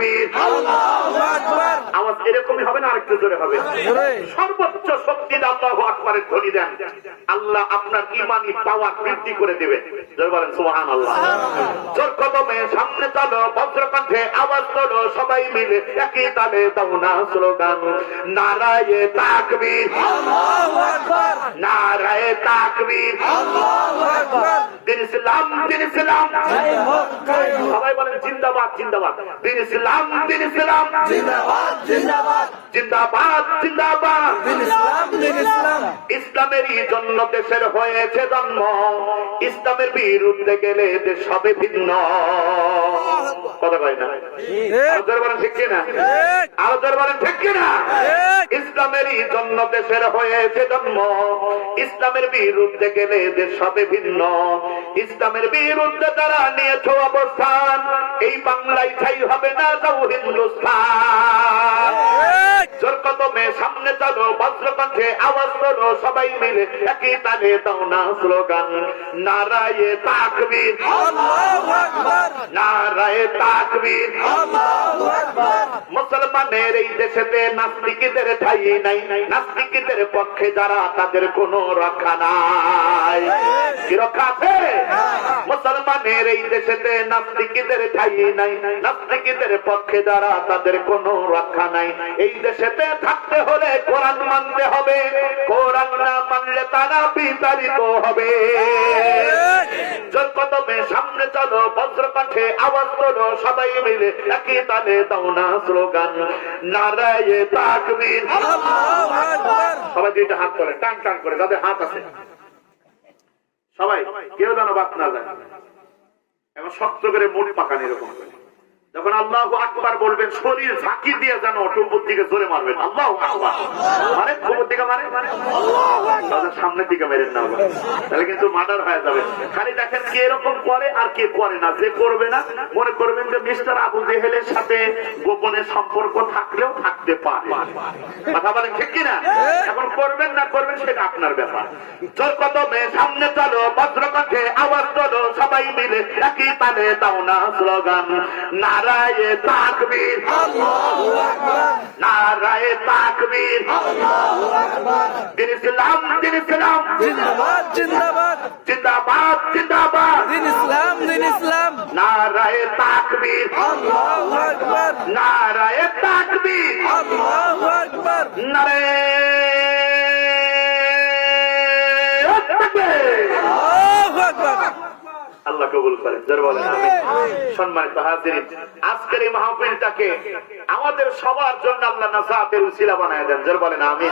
তাকবীর আওয়াজ এরকমই হবে না আরেকটু জোরে হবে। সর্বোচ্চ শক্তি আল্লাহ আকবরের ধ্বনি দেন। আল্লাহ আপনার ইমানি পাওয়ার বৃদ্ধি করে দেবে। জয় বলেন সুহান আল্লাহ জোর কদমে সামনে চলো বজ্রকণ্ঠে আওয়াজ তোলো সবাই মিলে একই তালে দাও না স্লোগান। নারায়ে তাকবীর। নারায়ে তাকবীর। দিন ইসলাম দিন ইসলাম। সবাই বলেন জিন্দাবাদ জিন্দাবাদ। দিন ইসলাম দিন ইসলাম। জিন্দাবাদ জিন্দাবাদ। ইসলামেরই জন্য দেশের হয়েছে জন্ম। ইসলামের বিরুদ্ধে গেলে দেশ হবে ভিন্ন। কথা কয় না? আরও বলেন ঠিক কিনা? আরও বলেন ঠিক কিনা? ইসলামেরই জন্য দেশের হয়েছে জন্ম। ইসলামের বিরুদ্ধে গেলে দেশ হবে ভিন্ন। ইসলামের বিরুদ্ধে তারা নিয়েছ অবস্থান। এই বাংলায় চাই হবে না তাও হিন্দুস্থান। কদমে সামনে চলো বজ্রকণ্ঠে আওয়াজ করো সবাই মিলে একই তালে দাও না স্লোগান। নারায়ে তাকবীর। নারায়ে তাকবীর। মুসলমানের এই দেশেতে নাস্তিকদের ঠাই নাই। নাস্তিকদের পক্ষে যারা তাদের কোনো রক্ষা নাই। কি রক্ষা আছে? মুসলমানের এই দেশেতে নাস্তিকদের ঠাই নাই। নাস্তিকদের পক্ষে যারা তাদের কোনো রক্ষা নাই। এই দেশেতে থাকতে হলে কোরআন মানতে হবে। কোরআন না মানলে তারা বিতাড়িত হবে। জোর কদমে সামনে চলো বজ্রকণ্ঠে আওয়াজ করো সবাই মিলে? একই তালে দাও না স্লোগান। নারায়ে তাকবীর। সবাই দুইটা হাত করে টান টান করে যাদের হাত আছে। সবাই কেউ যেন বাদ না যায় এখন শক্ত করে মুড়ি পাকান এরকম করে। যখন আল্লাহ আকবার বলবেন, শরীর ঝাঁকি দিয়ে যেন টুম্বুর দিকে জোরে মারবেন। আল্লাহ আকবার। মানে টুম্বুর দিকে মানে তাদের সামনের দিকে মেরেন না তাহলে কিন্তু মার্ডার হয়ে যাবে। খালি দেখেন কে এরকম করে আর কে করে না। যে করবে না, মনে করবেন যে মিস্টার আবু জেহেলের সাথে গোপনের সম্পর্ক থাকলেও থাকতে পারে। কথা বলেন ঠিক কিনা? এখন করবেন না করবেন, সেটা আপনার ব্যাপার। জোর কদমে সামনে চলো, বজ্রকণ্ঠে আওয়াজ সবাই মিলে একই তালে দাও না স্লোগান নারায়ে তাকবীর নারায়ে তাকবীর দিন ইসলাম দিন ইসলাম জিন্দাবাদ জিন্দাবাদ জিন্দাবাদ জিন্দাবাদ দিন ইসলাম দিন ইসলাম নারায়ে তাকবীর আল্লাহু আকবার নারায়ে তাকবীর আল্লাহু আকবার নারে আল্লাহু আকবার আল্লাহ কবুল করে। যার বলেন সম্মানিত হাজির আজকের এই মাহফিলটাকে আমাদের সবার জন্য আল্লাহ নাসাতের উসিলা বানায় দেন। যার বলেন আমি